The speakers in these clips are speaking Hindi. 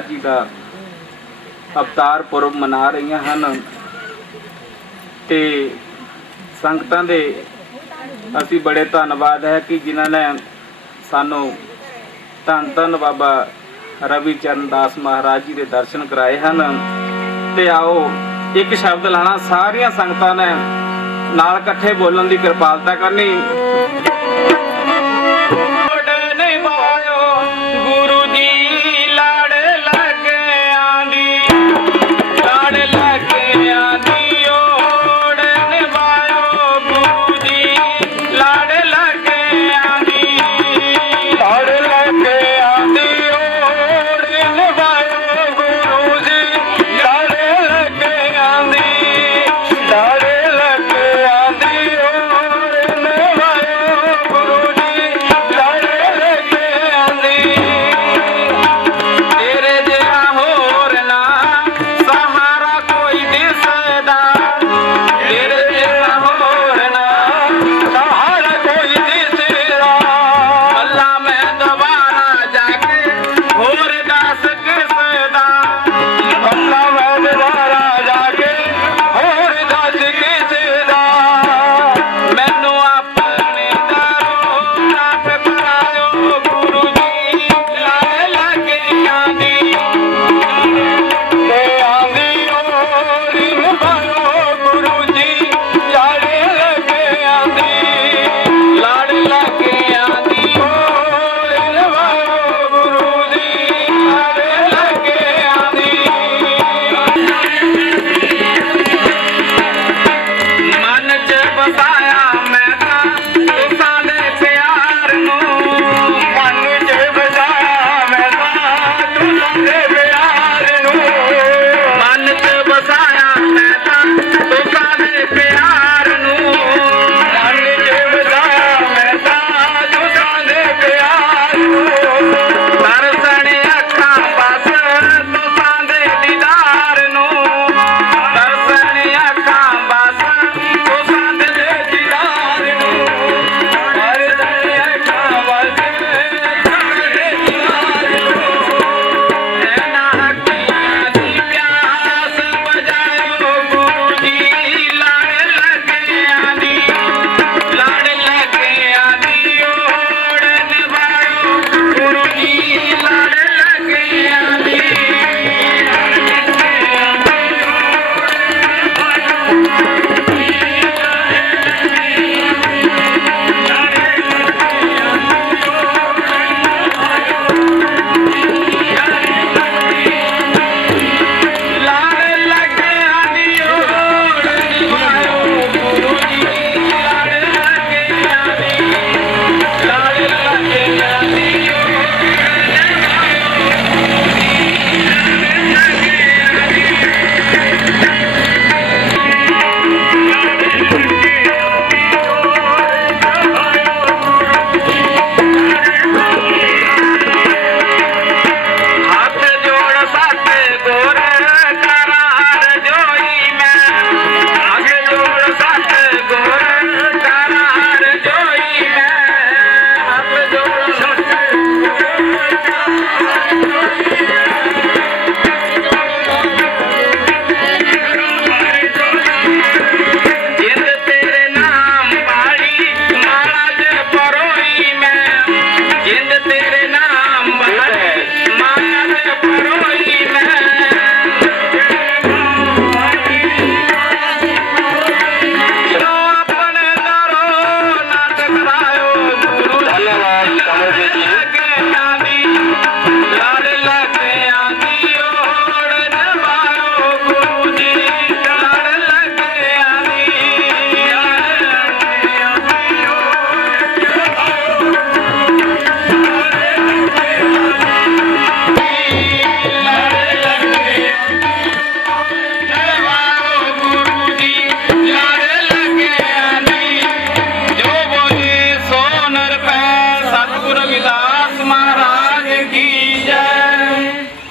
महाराज जी का अवतार पुरब मना रही हैं। ते संगतां दे असी बड़े धन्नवाद है कि जिन्होंने सानू धन धन बाबा रवि चरण दास महाराज जी के दर्शन कराए हैं। ते आओ एक शब्द लाना सारिया संगतां ने नाल इकट्ठे बोलण की कृपालता करनी।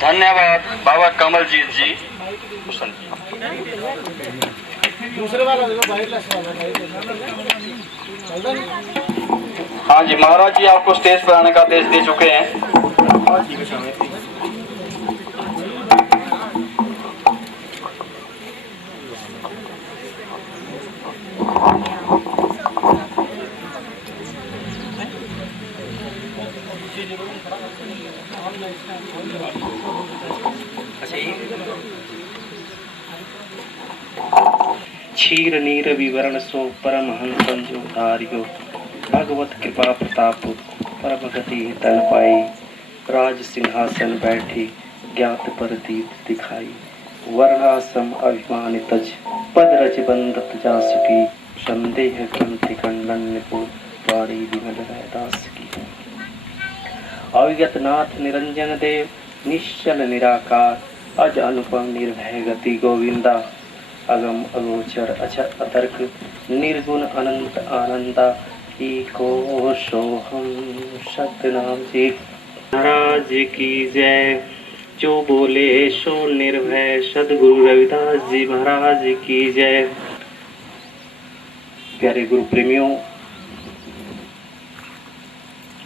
धन्यवाद बाबा कमलजीत जी। दूसरे वाला हाँ जी, महाराज जी आपको स्टेज पर आने का आदेश दे चुके हैं। क्षीर नीर विवरण सो परमहंसं जो धारियो भगवत कृपा प्रताप परम गति तन पाई राज सिंहासन बैठी ज्ञात पर दीप दिखाई वर्णाश्रम अभिमान तज पद रज बंदत जासुकी संदेह ग्रंथि खंडन निपुण वाणी विमल रैदास की अविगत नाथ निरंजन देव निश्चल निराकार अज अनुपम निर्भय गति गोविंदा अगम अगोचर अचर अतर्क निर्गुण अनंत आनंदा एको सोहम सतनाम जी महाराज की जय। जो बोले सो निर्भय सदगुरु रविदास जी महाराज की जय। प्यारे गुरु प्रेमियों,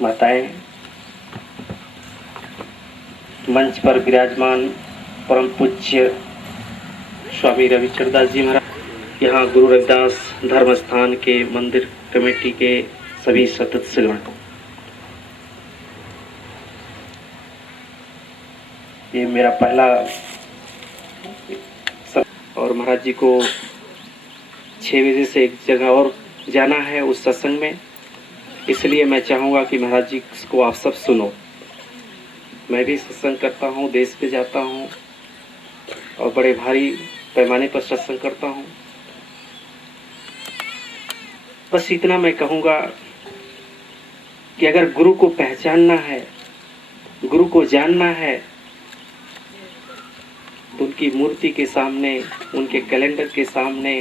माताएं, मंच पर विराजमान परम पूज्य स्वामी रविचंद्र दास जी महाराज, यहाँ गुरु रविदास धर्म स्थान के मंदिर कमेटी के सभी सदस्यगण, ये मेरा पहला और महाराज जी को 6 बजे से एक जगह और जाना है उस सत्संग में, इसलिए मैं चाहूँगा कि महाराज जी को आप सब सुनो। मैं भी सत्संग करता हूँ, देश पे जाता हूँ और बड़े भारी पैमाने पर सत्संग करता हूँ। बस इतना मैं कहूँगा कि अगर गुरु को पहचानना है, गुरु को जानना है, तो उनकी मूर्ति के सामने, उनके कैलेंडर के सामने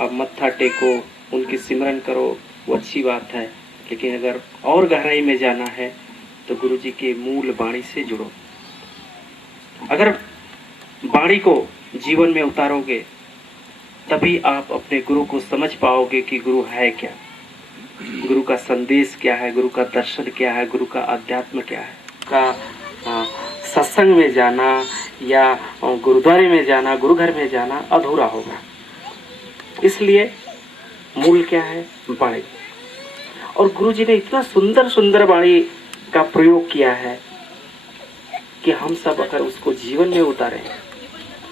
आप मत्था टेको, उनकी सिमरन करो, वो अच्छी बात है। लेकिन अगर और गहराई में जाना है तो गुरु जी के मूल वाणी से जुड़ो। अगर वाणी को जीवन में उतारोगे तभी आप अपने गुरु को समझ पाओगे कि गुरु है क्या, गुरु का संदेश क्या है, गुरु का दर्शन क्या है, गुरु का अध्यात्म क्या है। का सत्संग में जाना या गुरुद्वारे में जाना, गुरु घर में जाना अधूरा होगा। इसलिए मूल क्या है? वाणी। और गुरु जी ने इतना सुंदर सुंदर वाणी का प्रयोग किया है कि हम सब अगर उसको जीवन में उतारें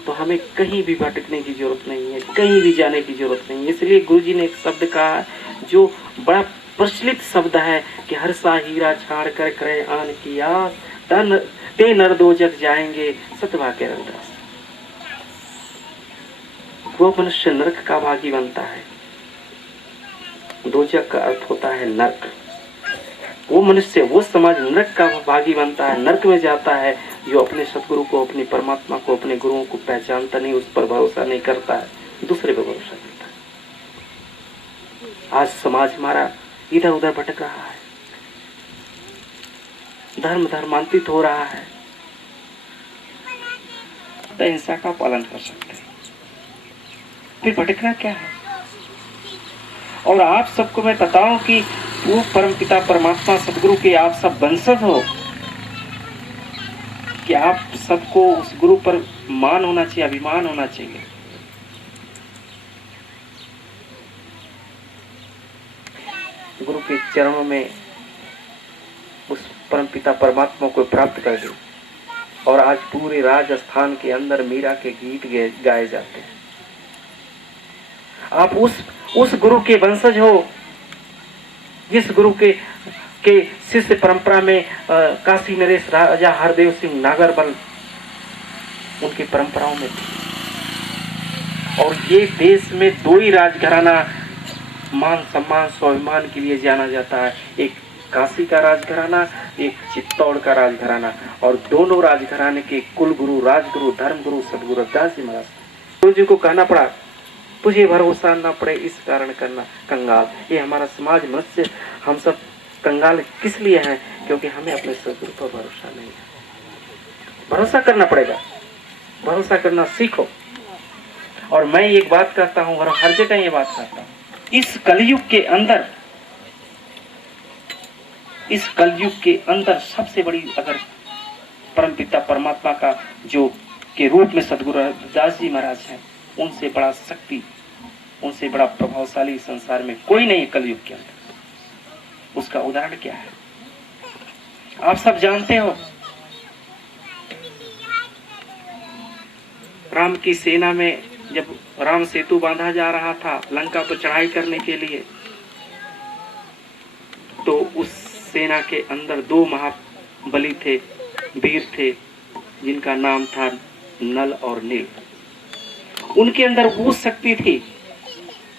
तो हमें कहीं भी भटकने की जरूरत नहीं है, कहीं भी जाने की जरूरत नहीं है। इसलिए गुरु जी ने एक शब्द कहा जो बड़ा प्रचलित शब्द है कि हर सा हीरा छाड़ कर करे आन की आस, तन ते नर दो जग जाएंगे सतभा के रंगदास। वो मनुष्य नरक का भागी बनता है। दो जग का अर्थ होता है नरक। वो मनुष्य, वो समाज नरक का भागी बनता है, नरक में जाता है जो अपने सतगुरु को, अपनी परमात्मा को, अपने गुरुओं को पहचानता नहीं, उस पर भरोसा नहीं करता है, दूसरे पर भरोसा करता है। आज समाज हमारा इधर उधर भटक रहा है, धर्म धर्मांतरित हो रहा है। अहिंसा का पालन कर सकते हैं, फिर भटकना क्या है? और आप सबको मैं बताऊं कि वो परमपिता परमात्मा सदगुरु के आप सब वंशज हो, कि आप सबको उस गुरु पर मान होना चाहिए, अभिमान होना चाहिए। गुरु के चरणों में उस परमपिता परमात्मा को प्राप्त कर दो। और आज पूरे राजस्थान के अंदर मीरा के गीत गाए जाते हैं। आप उस गुरु के वंशज हो जिस गुरु के शिष्य परंपरा में काशी नरेश राजा हरदेव सिंह नागरबल उनकी परंपराओं में थी। और ये देश में दो ही राजघराना मान सम्मान स्वाभिमान के लिए जाना जाता है, एक काशी का राजघराना, एक चित्तौड़ का राजघराना। और दोनों राजघराने के कुल गुरु, राजगुरु, धर्मगुरु सदगुरु रविदास जी महाराज। गुरु जी को कहना पड़ा तुझे भरोसा न पड़े इस कारण करना कंगाल। ये हमारा समाज मनुष्य, हम सब कंगाल किस लिए हैं? क्योंकि हमें अपने सदगुरु पर भरोसा नहीं है। भरोसा करना पड़ेगा, भरोसा करना सीखो। और मैं एक बात कहता हूँ और हर जगह ये बात कहता हूँ, इस कलयुग के अंदर सबसे बड़ी अगर परमपिता परमात्मा का जो के रूप में सदगुरु रविदास जी महाराज हैं, उनसे बड़ा शक्ति उनसे बड़ा प्रभावशाली संसार में कोई नहीं है कलयुग के अंदर। उसका उदाहरण क्या है आप सब जानते हो। राम की सेना में जब राम सेतु बांधा जा रहा था लंका पर चढ़ाई करने के लिए, तो उस सेना के अंदर 2 महाबली थे, वीर थे, जिनका नाम था नल और नील। उनके अंदर वो शक्ति थी,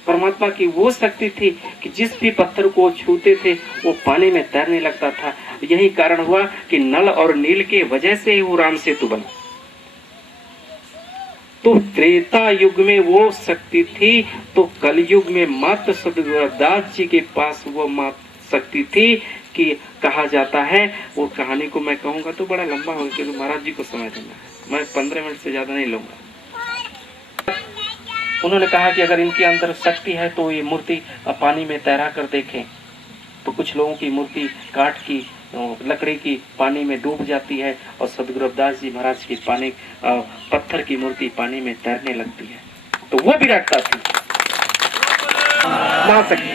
परमात्मा की वो शक्ति थी कि जिस भी पत्थर को छूते थे वो पानी में तैरने लगता था। यही कारण हुआ कि नल और नील के वजह से ही वो राम सेतु बना। तो त्रेता युग में वो शक्ति थी, तो कलयुग में मात्र सद्गुरु रविदास जी के पास वो मात्र शक्ति थी कि कहा जाता है, वो कहानी को मैं कहूंगा तो बड़ा लंबा होगा क्योंकि महाराज जी को समय देना है, मैं 15 मिनट से ज्यादा नहीं लूंगा। उन्होंने कहा कि अगर इनके अंदर शक्ति है तो ये मूर्ति पानी में तैरा कर देखें। तो कुछ लोगों की मूर्ति काठ की लकड़ी की पानी में डूब जाती है और सद्गुरु रविदास जी महाराज की पत्थर की मूर्ति पानी में तैरने लगती है। तो वो विराटता थी, महाशक्ति।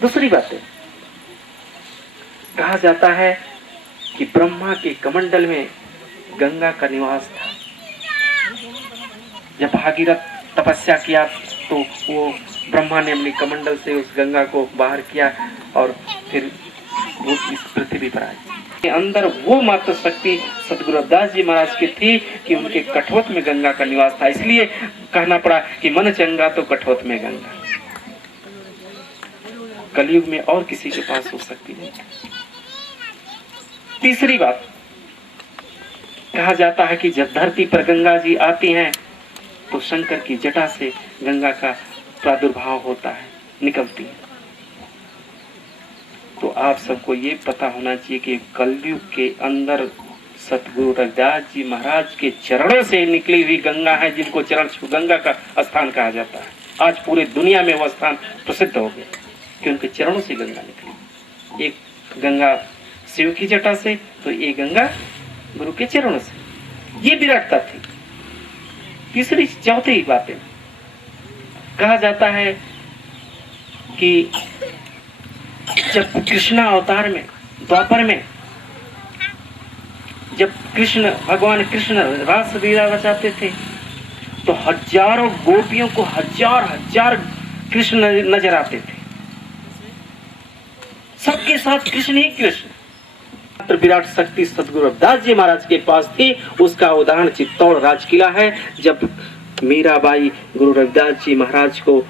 दूसरी बात है, कहा जाता है कि ब्रह्मा के कमंडल में गंगा का निवास था। जब भागीरथ तपस्या किया तो वो ब्रह्मा ने अपनी कमंडल से उस गंगा को बाहर किया और फिर वो इस पृथ्वी पर आई। के अंदर वो मात्र शक्ति सद्गुरु रविदास जी महाराज की थी कि उनके कठोत में गंगा का निवास था। इसलिए कहना पड़ा कि मन चंगा तो कठोत में गंगा। कलयुग में और किसी के पास हो सकती नहीं। तीसरी बात, कहा जाता है कि जब धरती पर गंगा जी आती हैं तो शंकर की जटा से गंगा का प्रादुर्भाव होता है, निकलती है। तो आप सबको ये पता होना चाहिए कि कलयुग के अंदर सतगुरु रविदास जी महाराज के चरणों से निकली हुई गंगा है, जिनको चरण गंगा का स्थान कहा जाता है। आज पूरे दुनिया में वह स्थान प्रसिद्ध हो गया कि उनके चरणों से गंगा निकली। एक गंगा शिव की जटा से, तो ये गंगा गुरु के चरणों से। ये विराटता थी। तीसरी चौथी बातें, कहा जाता है कि जब कृष्ण अवतार में द्वापर में जब भगवान कृष्ण रासलीला रचाते थे तो हजारों गोपियों को हजार कृष्ण नजर आते थे। सबके साथ कृष्ण ही कृष्ण। विराट शक्ति सद्गुरु रविदास जी महाराज के पास थी। उसका उदाहरण चित्तौड़ राजकिला है। जब मीराबाई गुरु रविदास जी महाराज को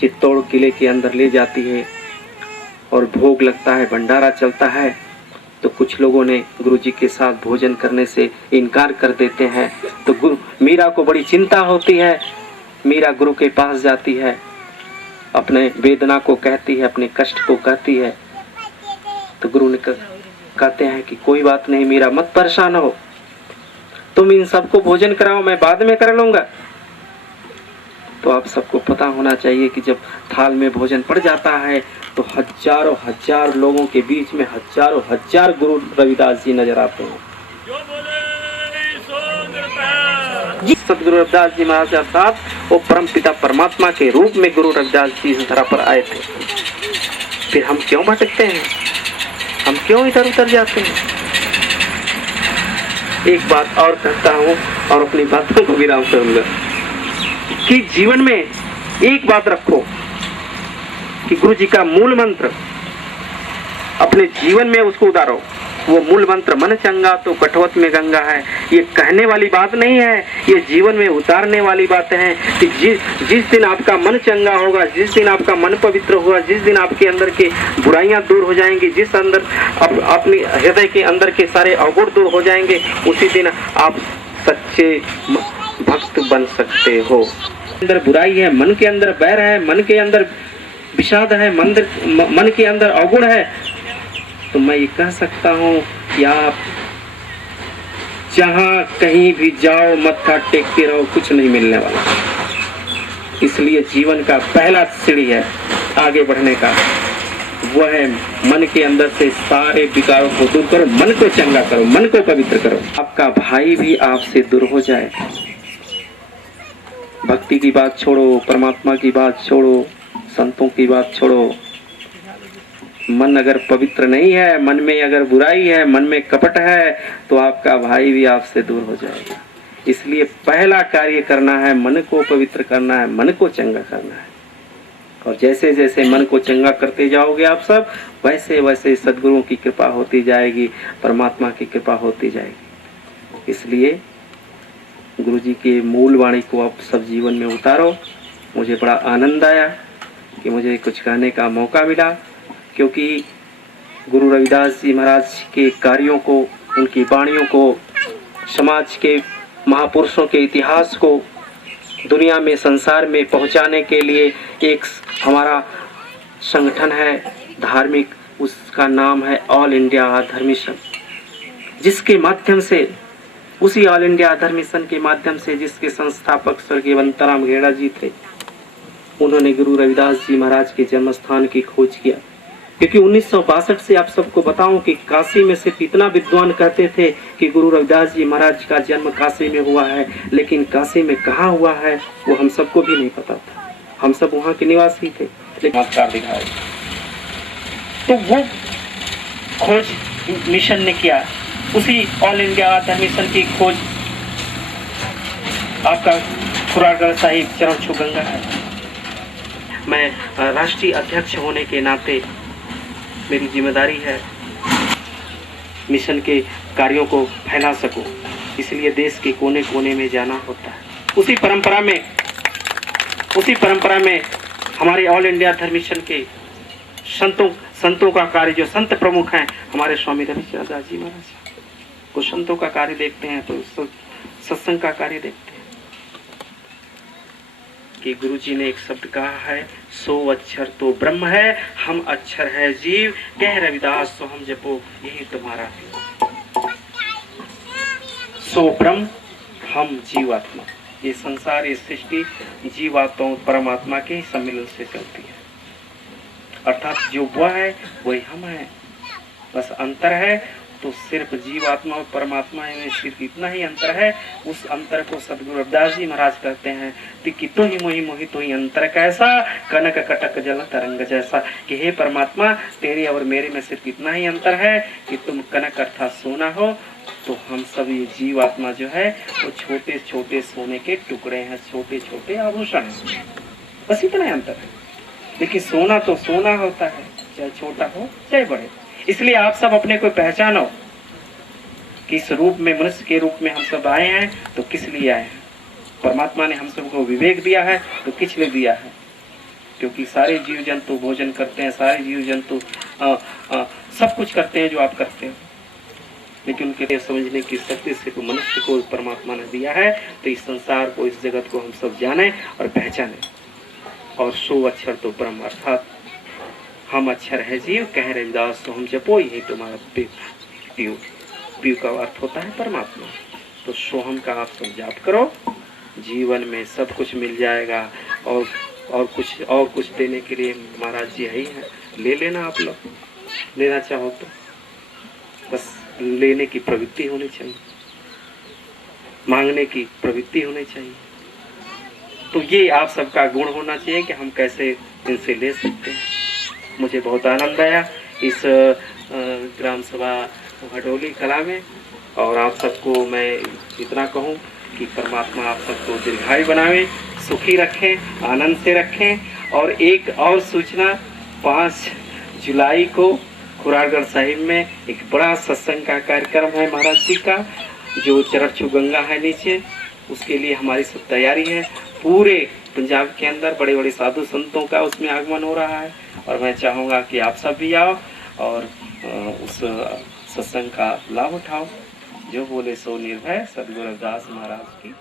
चित्तौड़ किले के अंदर ले जाती है और भोग लगता है, भंडारा चलता है, तो कुछ लोगों ने गुरु जी के साथ भोजन करने से इनकार कर देते हैं। तो मीरा को बड़ी चिंता होती है। मीरा गुरु के पास जाती है, अपने वेदना को कहती है, अपने कष्ट को कहती है। तो गुरु ने कहते हैं कि कोई बात नहीं मीरा, मत परेशान हो, तुम इन सबको भोजन कराओ, मैं बाद में कर लूंगा। तो आप सबको पता होना चाहिए कि जब थाल में भोजन पड़ जाता है तो हजारों हजार लोगों के बीच में हजारों हजार गुरु रविदास जी नजर आते हैं। सतगुरु रविदास जी महाराज के साथ वो परम पिता परमात्मा के रूप में गुरु रविदास जी इस धरा पर आए थे। फिर हम क्यों भटकते हैं, हम क्यों इधर उधर जाते हैं? एक बात और कहता हूँ और अपनी बातों को विराम करूंगा कि जीवन में एक बात रखो कि गुरु जी का मूल मंत्र अपने जीवन में उसको उतारो। वो मूल मंत्र मन चंगा तो कठोत में गंगा है। ये कहने वाली बात नहीं है, ये जीवन में उतारने वाली बात है कि जिस दिन आपका मन चंगा होगा, जिस दिन आपका मन पवित्र होगा, जिस दिन आपके अंदर के बुराइयां दूर हो जाएंगी, जिस अंदर अपने हृदय के अंदर के सारे अवगुण दूर हो जाएंगे, उसी दिन आप सच्चे भक्त बन सकते हो। अंदर बुराई है, मन के अंदर बैर है, मन के अंदर विषाद है, मन के अंदर अवगुण है, तो मैं ये कह सकता हूँ कि आप जहाँ कहीं भी जाओ मत्था टेकते रहो, कुछ नहीं मिलने वाला। इसलिए जीवन का पहला सीढ़ी है आगे बढ़ने का, वो है मन के अंदर से सारे विकारों को दूर करो, मन को चंगा करो, मन को पवित्र करो। आपका भाई भी आपसे दूर हो जाए, भक्ति की बात छोड़ो, परमात्मा की बात छोड़ो, संतों की बात छोड़ो। मन अगर पवित्र नहीं है, मन में अगर बुराई है, मन में कपट है, तो आपका भाई भी आपसे दूर हो जाएगा। इसलिए पहला कार्य करना है, मन को पवित्र करना है, मन को चंगा करना है। और जैसे जैसे मन को चंगा करते जाओगे आप सब, वैसे वैसे सद्गुरुओं की कृपा होती जाएगी, परमात्मा की कृपा होती जाएगी। इसलिए गुरु जी के मूल वाणी को आप सब जीवन में उतारो। मुझे बड़ा आनंद आया कि मुझे कुछ कहने का मौका मिला, क्योंकि गुरु रविदास जी महाराज के कार्यों को, उनकी वाणियों को, समाज के महापुरुषों के इतिहास को दुनिया में, संसार में पहुंचाने के लिए एक हमारा संगठन है धार्मिक, उसका नाम है ऑल इंडिया आधार मिशन, जिसके माध्यम से, उसी ऑल इंडिया आधार मिशन के माध्यम से जिसके संस्थापक स्वर्गीय बंताराम घेड़ा जी थे, उन्होंने गुरु रविदास जी महाराज के जन्म स्थान की खोज किया। क्योंकि 1962 से आप सबको बताऊं कि काशी में सिर्फ इतना विद्वान कहते थे कि गुरु रविदास जी महाराज का जन्म काशी में हुआ है, लेकिन काशी में कहाँ हुआ है वो हम सबको भी नहीं पता था। हम सब वहाँ के निवासी थे, लेकिन दिखाए तो वो खोज मिशन ने किया। उसी ऑल इंडिया आधार मिशन की खोज आपका खुरारगढ़ साहिब चरण छू गंगा है। मैं राष्ट्रीय अध्यक्ष होने के नाते मेरी जिम्मेदारी है मिशन के कार्यों को फैला सकूं, इसलिए देश के कोने कोने में जाना होता है। उसी परंपरा में हमारे ऑल इंडिया धर्म मिशन के संतों का कार्य, जो संत प्रमुख हैं हमारे स्वामी रविचंद्र दास जी महाराज, वो संतों का कार्य देखते हैं तो सत्संग का कार्य देखते हैं। कि गुरु जी ने एक शब्द कहा है, सो अक्षर तो ब्रह्म है, हम अक्षर है जीव, कह रविदास सो हम जपो यही तुम्हारा है। सो ब्रह्म, हम जीवात्मा। ये संसार, ये सृष्टि जीवात्माओं परमात्मा के ही सम्मिलन से चलती है। अर्थात जो वह है वही हम है, बस अंतर है तो सिर्फ जीवात्मा और परमात्मा में सिर्फ इतना ही अंतर है। उस अंतर को सदगुरु रविदास जी महाराज कहते हैं कि तो ही मोहि मोहि तो ही अंतर कैसा, कनक कटक जल तरंग जैसा। कि हे परमात्मा, तेरे और मेरे में सिर्फ इतना ही अंतर है कि तुम कनक अर्थात सोना हो, तो हम सब ये जीवात्मा जो है वो छोटे छोटे सोने के टुकड़े हैं, छोटे छोटे आभूषण हैं, बस इतना ही अंतर है। लेकिन सोना तो सोना होता है, चाहे छोटा हो चाहे बड़े। इसलिए आप सब अपने को पहचानो कि इस रूप में, मनुष्य के रूप में हम सब आए हैं तो किस लिए आए हैं। परमात्मा ने हम सबको विवेक दिया है तो किस लिए दिया है, क्योंकि सारे जीव जंतु भोजन करते हैं, सारे जीव जंतु सब कुछ करते हैं जो आप करते हो, लेकिन उनके समझने की शक्ति सिर्फ मनुष्य को परमात्मा ने दिया है। तो इस संसार को, इस जगत को हम सब जाने और पहचाने। और सो अक्षर तो ब्रह्म, अर्थात हम अक्षर है जीव, कह रविदास तो हम जपो यही तुम्हारा पीयू। पीयू का अर्थ होता है परमात्मा। तो सोहम का आप सब जाप करो, जीवन में सब कुछ मिल जाएगा। और कुछ देने के लिए महाराज जी यही है, ले लेना। आप लोग लेना चाहो तो बस लेने की प्रवृत्ति होनी चाहिए, मांगने की प्रवृत्ति होनी चाहिए। तो ये आप सबका गुण होना चाहिए कि हम कैसे इनसे ले सकते हैं। मुझे बहुत आनंद आया इस ग्राम सभा भटोली कला में, और आप सबको मैं इतना कहूँ कि परमात्मा आप सबको दीर्घायु बनावे, सुखी रखें, आनंद से रखें। और एक और सूचना, 5 जुलाई को खुरारगढ़ साहिब में एक बड़ा सत्संग का कार्यक्रम है महाराज जी का, जो चरक्षु गंगा है नीचे, उसके लिए हमारी सब तैयारी है। पूरे पंजाब के अंदर बड़े बड़े साधु संतों का उसमें आगमन हो रहा है, और मैं चाहूँगा कि आप सब भी आओ और उस सत्संग का लाभ उठाओ। जो बोले सो निर्भय, सदगुरु रविदास महाराज की।